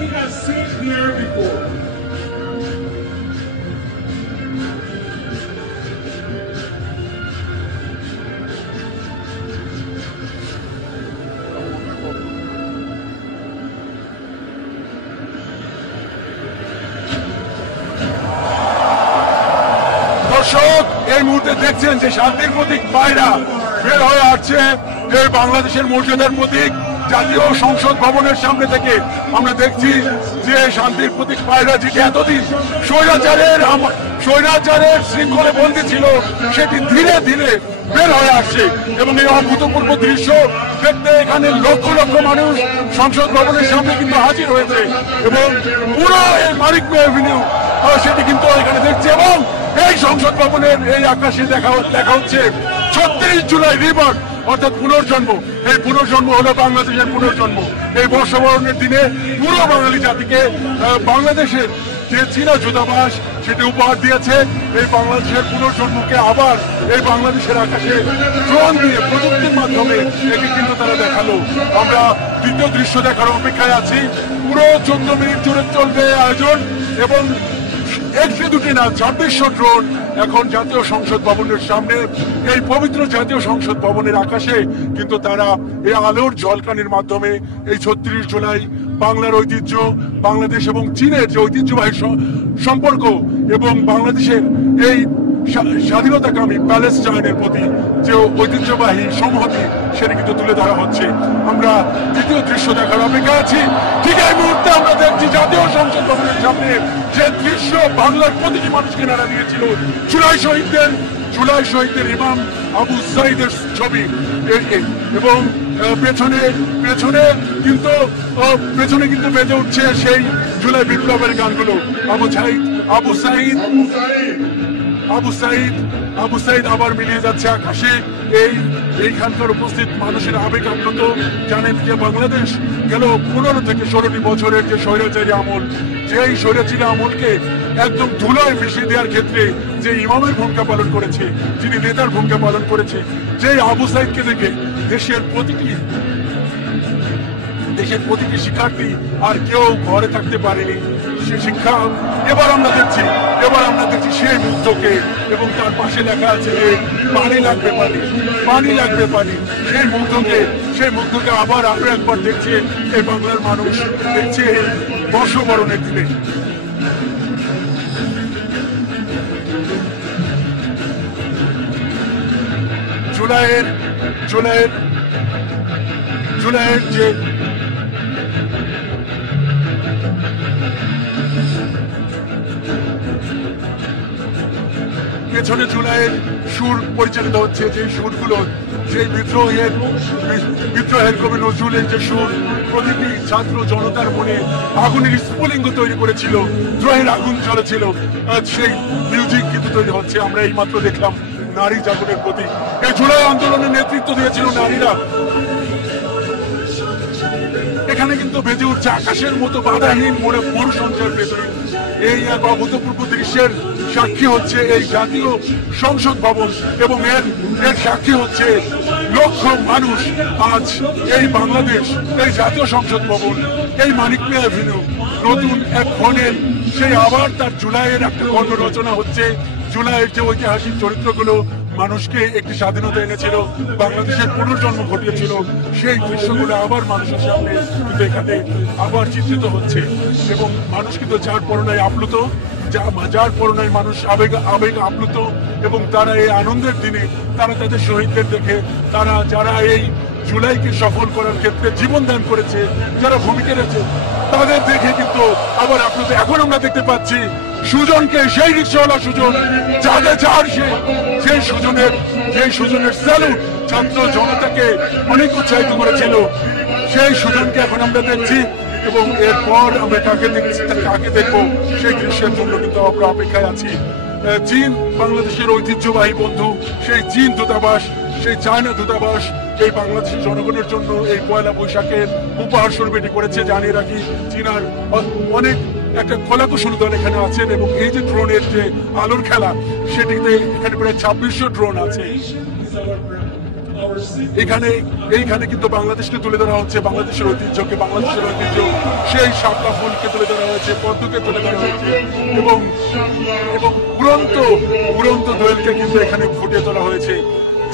he has seen here before. দর্শক এই মুহূর্তে দেখছেন যে শান্তির প্রতীক পায়রা বের হয়ে আসছে এই বাংলাদেশের মর্যাদার প্রতীক জাতীয় সংসদ ভবনের সামনে থেকে আমরা দেখছি যে শান্তির প্রতীক পায়রা যেটি এতদিন স্বৈরাচারের শৃঙ্খলে বন্দী ছিল সেটি ধীরে ধীরে বের হয়ে আসছে এবং এই অভূতপূর্ব দৃশ্য দেখতে এখানে লক্ষ লক্ষ মানুষ সংসদ ভবনের সামনে কিন্তু হাজির হয়েছে এবং পুরো এই মানিক মিয়া এভিনিউ সেটি কিন্তু এখানে দেখছে এবং এই সংসদ ভবনের এই আকাশে দেখা হচ্ছে 36 জুলাই রিবার্থ অর্থাৎ পুনর্জন্ম। এই পুনর্জন্ম হলো বাংলাদেশের পুনর্জন্ম। এই বর্ষবরণের দিনে পুরো বাঙালি জাতিকে বাংলাদেশের যে চীনা দূতাবাস সেটি উপহার দিয়েছে এই বাংলাদেশের পুনর্জন্মকে আবার এই বাংলাদেশের আকাশে ড্রোন দিয়ে প্রযুক্তির মাধ্যমে একে কিন্তু তারা দেখালো। আমরা দ্বিতীয় দৃশ্য দেখার অপেক্ষায় আছি। পুরো 14 মিনিট জুড়ে চলবে আয়োজন এবং একটি দুটি না 2600 ড্রোন এখন জাতীয় সংসদ ভবনের সামনে এই পবিত্র জাতীয় সংসদ ভবনের আকাশে কিন্তু তারা এই আলোর ঝলকানির মাধ্যমে এই 36 জুলাই বাংলার ঐতিহ্য, বাংলাদেশ এবং চীনের যে ঐতিহ্যবাহী সম্পর্ক এবং বাংলাদেশের এই স্বাধীনতাকামী প্যালেস্টাইনের প্রতি যে ঐতিহ্যবাহী সংহতি সেটা কিন্তু তুলে ধরা হচ্ছে। আমরা দ্বিতীয় দৃশ্য দেখার অপেক্ষা আছি। ঠিক এই মুহূর্তে আমরা দেখছি জাতীয় সংসদ ভবনের সামনে যে দৃশ্য বাংলার প্রতিটি মানুষকে নাড়া দিয়েছিল জুলাই শহীদদের ইমাম আবু সাইদের ছবি এবং পেছনে কিন্তু বেজে উঠছে সেই জুলাই বিপ্লবের গানগুলো। আবু সাইদ আবার মিলিয়ে যাচ্ছে আকাশে। এইখানকার উপস্থিত মানুষের আবেগ আপ্লুত। জানেন যে বাংলাদেশ গেল 15 থেকে 16 বছরের যে স্বৈরাচারী আমল, যেই স্বৈরাচারী আমলকে একদম ধুলোয় মিশিয়ে দেওয়ার ক্ষেত্রে যে ইমামের ভূমিকা পালন করেছে, যিনি নেতার ভূমিকা পালন করেছে, যে আবু সাইদকে দেখে দেশের প্রতিটি শিক্ষার্থী আর কেউ ঘরে থাকতে পারেনি। সে শিক্ষা এবার আমরা দেখছি সেই মুগ্ধকে এবং তার পাশে লেখা আছে যে পানি লাগবে পানি। সেই মুগ্ধকে আবার আমরা একবার দেখছি এই বাংলার মানুষ দেখছে বর্ষবরণের দিনে। জুলাইয়ের যে পেছনে জুলাইয়ের সুর পরিচালিত হচ্ছে, যে সুরগুলো সেই বিদ্রোহের কবি নজরুলের যে সুর প্রতিটি ছাত্র জনতার মনে আগুনের স্ফুলিঙ্গ তৈরি করেছিল, দ্রোহের আগুন জ্বলেছিল, সেই মিউজিক কিন্তু তৈরি হচ্ছে। আমরা এইমাত্র দেখলাম নারী জাগরণের প্রতি এই জুলাই আন্দোলনের নেতৃত্ব দিয়েছিল নারীরা। এখানে কিন্তু বেজে উঠছে আকাশের মতো বাধাহীন মরু সঞ্চার ভেতরে। এই এক অভূতপূর্ব দৃশ্যের সাক্ষী হচ্ছে এই জাতীয় সংসদ ভবন এবং এর সাক্ষী হচ্ছে লক্ষ মানুষ। আজ এই বাংলাদেশ, এই জাতীয় সংসদ ভবন, এই মানিক মিয়া এভিনিউ নতুন এক ক্ষণের সেই আবার তার জুলাইয়ের একটা খণ্ড রচনা হচ্ছে। জুলাইয়ের যে ঐতিহাসিক চরিত্রগুলো মানুষকে একটি স্বাধীনতা এনেছিল, বাংলাদেশের পুনর্জন্ম ঘটিয়েছিল, সেই দৃশ্যগুলো আবার মানুষের সামনে কিন্তু এখানে আবার চিত্রিত হচ্ছে এবং মানুষ কিন্তু যার পরনায় আপ্লুত, যার পরনায় মানুষ আবেগ আপ্লুত এবং তারা এই আনন্দের দিনে তারা তাদের শহীদদের দেখে, যারা এই জুলাইকে সফল করার ক্ষেত্রে জীবন দান করেছে, যারা ভূমিকা রেখেছে, তাদের দেখে কিন্তু আবার আপ্লুত। এখন আমরা দেখতে পাচ্ছি সুজনকে, সেই রিক্সাওয়ালা সুজন, সেই সুজনের স্যালুট ছাত্র জনতাকে অনেক উৎসাহিত করেছিল। সেই সুজনকে এখন আমরা দেখছি এবং এরপর আমরা কাকে দেখবো সেই দৃশ্যের জন্য কিন্তু আমরা অপেক্ষায় আছি। চীন বাংলাদেশের ঐতিহ্যবাহী বন্ধু, সেই চীন দূতাবাস, সেই চায়না দূতাবাস এই বাংলাদেশের জনগণের জন্য এই পয়লা বৈশাখের উপহার স্বরূপ এটি করেছে। জানিয়ে রাখি চীনার অনেক একটা কলাকুশলী দল এখানে আছেন এবং এই যে ড্রোনের যে আলোর খেলা, সেটিতে এখানে প্রায় 2600 ড্রোন আছে। এইখানে কিন্তু বাংলাদেশকে তুলে ধরা হচ্ছে, বাংলাদেশের ঐতিহ্যকে, বাংলাদেশের ঐতিহ্য সেই শাপলা ফুলকে তুলে ধরা হয়েছে, পদ্মকে তুলে ধরা হয়েছে এবং উড়ন্ত দোয়েলকে কিন্তু এখানে ফুটিয়ে তোলা হয়েছে।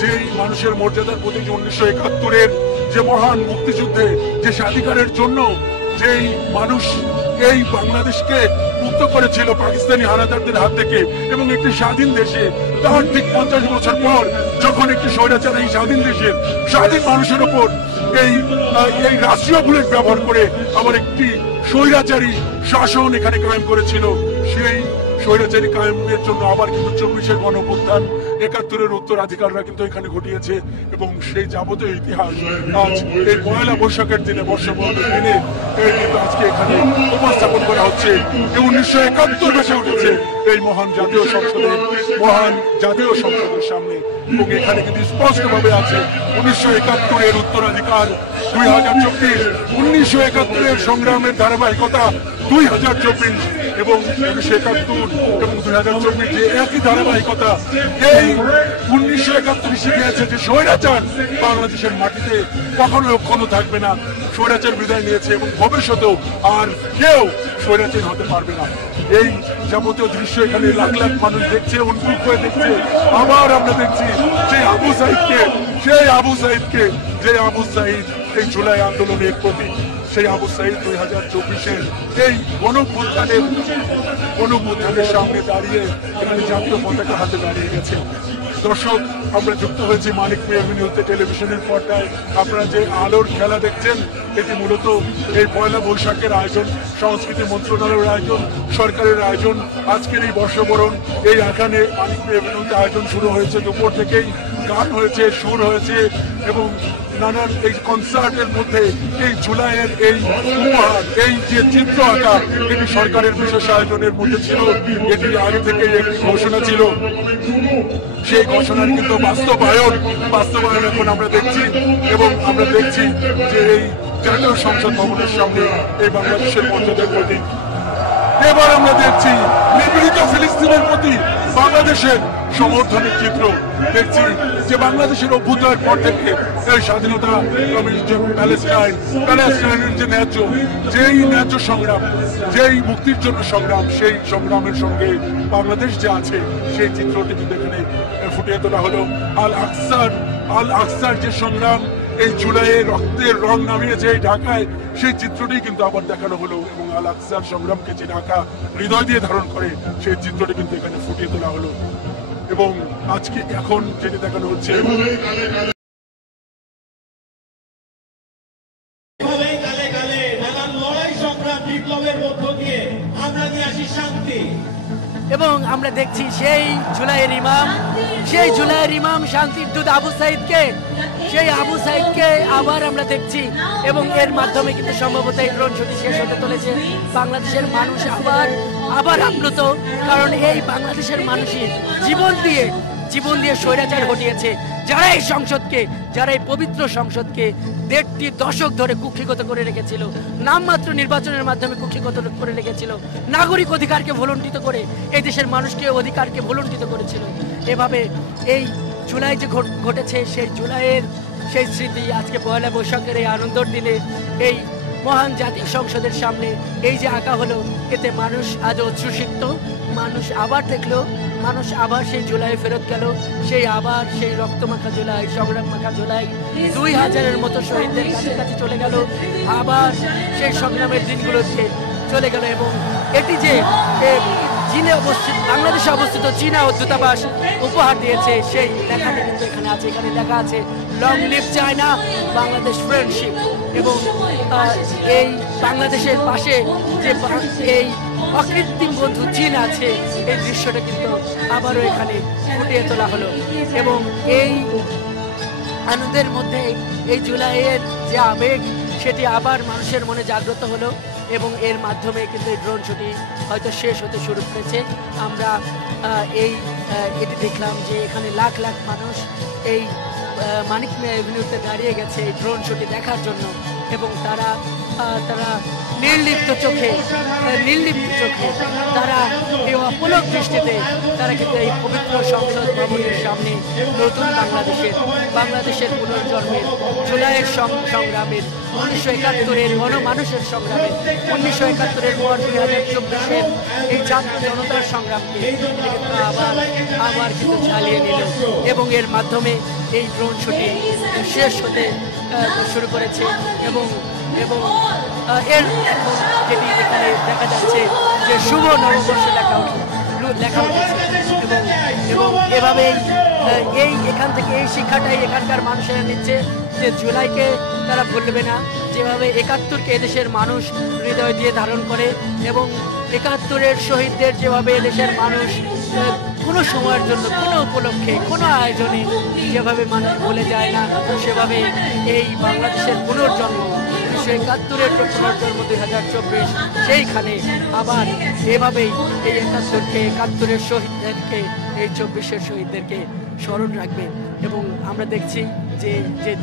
যেই মানুষের মর্যাদার প্রতি 1971-এর যে মহান মুক্তিযুদ্ধে যে স্বাধিকারের জন্য যেই মানুষ এই বাংলাদেশকে মুক্ত করেছিল পাকিস্তানি হানাদারদের হাত থেকে এবং একটি স্বাধীন দেশে, তার ঠিক 50 বছর পর যখন একটি স্বৈরাচার এই স্বাধীন দেশের স্বাধীন মানুষের ওপর এই রাষ্ট্রীয় বুলেট ব্যবহার করে আবার একটি স্বৈরাচারী শাসন এখানে কায়েম করেছিল, সেই স্বৈরাচারী কায়েমের জন্য আবার কিন্তু 24-এর গণঅভ্যুত্থান, 71-এর উত্তরাধিকাররা কিন্তু এখানে ঘটিয়েছে এবং সেই যাবতীয় ইতিহাস আজ এই পয়লা বৈশাখের দিনে, বর্ষবরণের দিনে কিন্তু আজকে এখানে উপস্থাপন করা হচ্ছে। 1971 বেসে উঠেছে এই মহান জাতীয় সংসদের সামনে এবং এখানে কিন্তু স্পষ্টভাবে আছে 1971-এর উত্তরাধিকার 2024, 1971-এর সংগ্রামের ধারাবাহিকতা 2024 এবং 1971 এবং 2024 যে একই ধারাবাহিকতা। এই 1971 শিখিয়েছে যে স্বৈরাচার বাংলাদেশের মাটিতে কখনো থাকবে না, স্বৈরাচার বিদায় নিয়েছে এবং ভবিষ্যতেও আর কেউ স্বৈরাচার হতে পারবে না। এই যাবতীয় দৃশ্য এখানে লাখ লাখ মানুষ দেখছে, উন্মুখ হয়ে দেখছে। আবার আমরা দেখছি সেই আবু সাঈদ এই জুলাই আন্দোলনের প্রতীক, সেই আবু সাঈদ 2024-এর এই গণঅভ্যুত্থানের সামনে দাঁড়িয়ে এখানে জাতীয় পতাকা হাতে দাঁড়িয়ে গেছে। দর্শক, আমরা যুক্ত হয়েছি মানিক মিয়া এভিনিউতে টেলিভিশনের পর্দায়। আপনারা যে আলোর খেলা দেখছেন এটি মূলত এই পয়লা বৈশাখের আয়োজন, সংস্কৃতি মন্ত্রণালয়ের আয়োজন, সরকারের আয়োজন। আজকের এই বর্ষবরণ এই এখানে মানিক মিয়া এভিনিউতে আয়োজন শুরু হয়েছে দুপুর থেকেই, গান হয়েছে, সুর হয়েছে এবং নানান এই কনসার্টের মধ্যে এই জুলাইয়ের এই উপহার, এই যে চিত্র আঁকা, এটি সরকারের বিশেষ আয়োজনের মধ্যে ছিল। এটি আগে থেকে একটি ঘোষণা ছিল, সেই ঘোষণার কিন্তু বাস্তবায়ন এখন আমরা দেখছি এবং আমরা দেখছি যে এই জাতীয় সংসদ ভবনের সামনে এই বাংলাদেশের মর্যাদার প্রতি এবার আমরা দেখছি নিপীড়িত ফিলিস্তিনের প্রতি বাংলাদেশের সমর্থনের চিত্র। দেখছি যে বাংলাদেশের অভ্যুদয়ের পর থেকে এই স্বাধীনতা, প্যালেস্টাইনের যে ন্যায্য সংগ্রাম, যেই মুক্তির জন্য সংগ্রাম, সেই সংগ্রামের সঙ্গে বাংলাদেশ যে আছে সেই চিত্রটি কিন্তু এখানে ফুটিয়ে তোলা হলো। আল আকসার যে সংগ্রাম, এই জুলাইয়ে রক্তের রং নামিয়েছে এই ঢাকায়, সেই চিত্রটি কিন্তু আবার দেখানো হলো এবং আল আকসার সংগ্রামকে যে ঢাকা হৃদয় দিয়ে ধারণ করে সেই চিত্রটি কিন্তু এখানে ফুটিয়ে তোলা হলো এবং আজকে এখন যেটি দেখানো হচ্ছে এবং আমরা দেখছি সেই জুলাইয়ের ইমাম শান্তির দূত আবু সাঈদকে আবার আমরা দেখছি এবং এর মাধ্যমে কিন্তু সম্ভবত এই ড্রোন শুটিং শেষ হতে চলেছে। বাংলাদেশের মানুষ আবার আপ্লুত, কারণ এই বাংলাদেশের মানুষই জীবন দিয়ে স্বৈরাচার ঘটিয়েছে, যারা এই পবিত্র সংসদকে 1.5 দশক ধরে কুক্ষিগত করে রেখেছিল, নামমাত্র নির্বাচনের মাধ্যমে কুক্ষিগত করে রেখেছিল, নাগরিক অধিকারকে ভুলুণ্ঠিত করে এই দেশের মানুষকে অধিকারকে ভুলুণ্ঠিত করেছিল। এভাবে এই জুলাই যে ঘটেছে, সেই জুলাইয়ের সেই স্মৃতি আজকে পয়লা বৈশাখের এই আনন্দের দিনে এই মহান জাতীয় সংসদের সামনে এই যে আঁকা হলো, এতে মানুষ আজ অশ্রুসিক্ত, মানুষ আবার দেখলো, মানুষ আবার সেই জুলাই ফেরত গেল, সেই রক্তমাখা জুলাই, সংগ্রাম মাখা জুলাই 2000-এর মতো শহীদদের কাছে চলে গেল, আবার সেই সংগ্রামের দিনগুলোতে চলে গেল। এবং এটি যে বাংলাদেশে অবস্থিত চীনা দূতাবাস উপহার দিয়েছে, সেই লেখাটি কিন্তু এখানে আছে। এখানে লেখা আছে long live China, Bangladesh friendship. এবং এই বাংলাদেশের পাশে যে এই অকৃত্রিম বন্ধু চীন আছে, এই দৃশ্যটা কিন্তু আবারও এখানে ফুটিয়ে তোলা হলো এবং এই আনন্দের মধ্যে এই জুলাইয়ের যে আবেগ সেটি আবার মানুষের মনে জাগ্রত হলো এবং এর মাধ্যমে কিন্তু এই ড্রোন শুটিং হয়তো শেষ হতে শুরু করেছে। আমরা এটি দেখলাম যে এখানে লাখ লাখ মানুষ এই মানিক মিয়া এভিনিউতে দাঁড়িয়ে গেছে এই ড্রোন শুটিং দেখার জন্য। এবং তারা তারা নির্লিপ্ত চোখে তারা এই অপলক দৃষ্টিতে তারা কিন্তু এই পবিত্র সংসদ ভবনের সামনে নতুন বাংলাদেশের পুনর্জন্মের জুলাইয়ের সংগ্রামের 1971-এর গণমানুষের সংগ্রামে 1971-এর পর 2024-এর এই ছাত্র জনতার সংগ্রামকে আবার কিন্তু ঝালিয়ে নিল এবং এর মাধ্যমে এই ড্রোন শুটিং শেষ হতে শুরু করেছে এবং এর এখন যেটি এখানে দেখা যাচ্ছে যে শুভ নববর্ষ লেখা উঠেছে এবং এভাবেই এখান থেকে এই শিক্ষাটাই এখানকার মানুষেরা নিচ্ছে যে জুলাইকে তারা ভুলবে না, যেভাবে 71-কে এদেশের মানুষ হৃদয় দিয়ে ধারণ করে এবং 71-এর শহীদদের যেভাবে এদেশের মানুষ কোনো সময়ের জন্য কোনো উপলক্ষে কোনো আয়োজনে যেভাবে মানুষ ভুলে যায় না, সেভাবে এই বাংলাদেশের পুনর্জন্ম 1971-এর পুনর্জন্ম 2024 সেইখানে আবার এভাবেই এই 71-এর শহীদদেরকে এই 24-এর শহীদদেরকে স্মরণ রাখবে। এবং আমরা দেখছি যে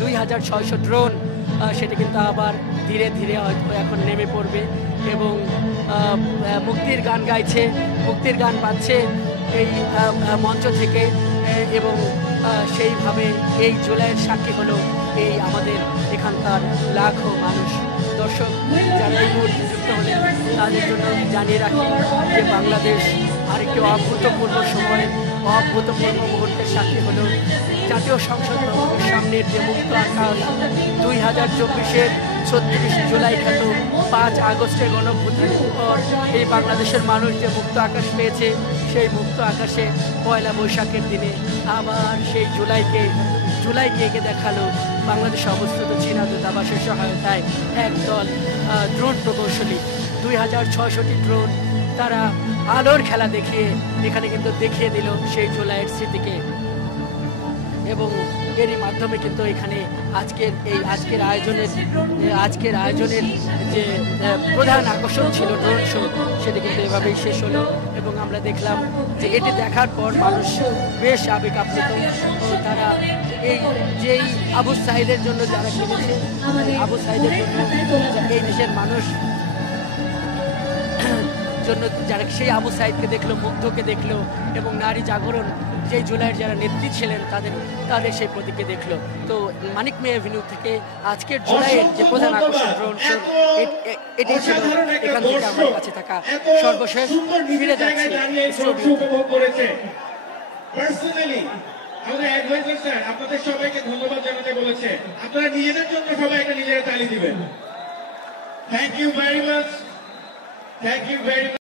2600 ড্রোন সেটা কিন্তু আবার ধীরে ধীরে হয়তো এখন নেমে পড়বে এবং মুক্তির গান গাইছে, মুক্তির গান বাজছে এই মঞ্চ থেকে এবং সেইভাবে এই জুলাইয়ের সাক্ষী হলো এই আমাদের এখানকার লাখো মানুষ। দর্শক যারা এই মুহূর্তে যুক্ত হলেন তাদের জন্য জানিয়ে রাখি যে বাংলাদেশ আরেকটি অভূতপূর্ব সময় অভূতপূর্ব মুহূর্তের সাক্ষী হলো জাতীয় সংসদ ভবনের সামনের যে মুক্ত আকাশ 2024-এর 36 জুলাই খ্যাত 5 আগস্টের গণঅভ্যুত্থানের পর এই বাংলাদেশের মানুষ যে মুক্ত আকাশ পেয়েছে, সেই মুক্ত আকাশে পয়লা বৈশাখের দিনে আবার সেই জুলাইকে এঁকে দেখালো বাংলাদেশে অবস্থিত চীনা দূতাবাসের সহায়তায় একদল ড্রোন প্রকৌশলী 2600টি ড্রোন তারা আলোর খেলা দেখিয়ে এখানে কিন্তু দেখিয়ে দিল সেই জুলাইয়ের স্মৃতিকে এবং এরই মাধ্যমে কিন্তু এখানে আজকের আয়োজনের যে প্রধান আকর্ষণ ছিল ড্রোন শো, সেটি কিন্তু এভাবেই শেষ হলো এবং আমরা দেখলাম যে এটি দেখার পর মানুষ বেশ আবেগ আপ্লুত। তারা যেই আবু সাঈদের জন্য যারা কিনেছে, আবু সাঈদের জন্য এই দেশের মানুষ জন্য যারা সেই আবু সাঈদকে দেখলো, মুগ্ধকে দেখলো এবং নারী জাগরণ যেই জুলাইয়ের যারা নেত্রী ছিলেন তাদের সেই প্রতীককে দেখলো। তো মানিক মিয়া এভিনিউ থেকে আজকের জুলাইয়ের যে প্রধান আকর্ষণ ড্রোন শো, এটি ছিল এখান থেকে আমার কাছে থাকা সর্বশেষ। ফিরে যাচ্ছি আমাদের অ্যাডভাইজার স্যার আপনাদের সবাইকে ধন্যবাদ জানাতে বলেছে, আপনারা নিজেদের জন্য সবাই একটা নিজেরা তালি দিবেন। Thank you very much.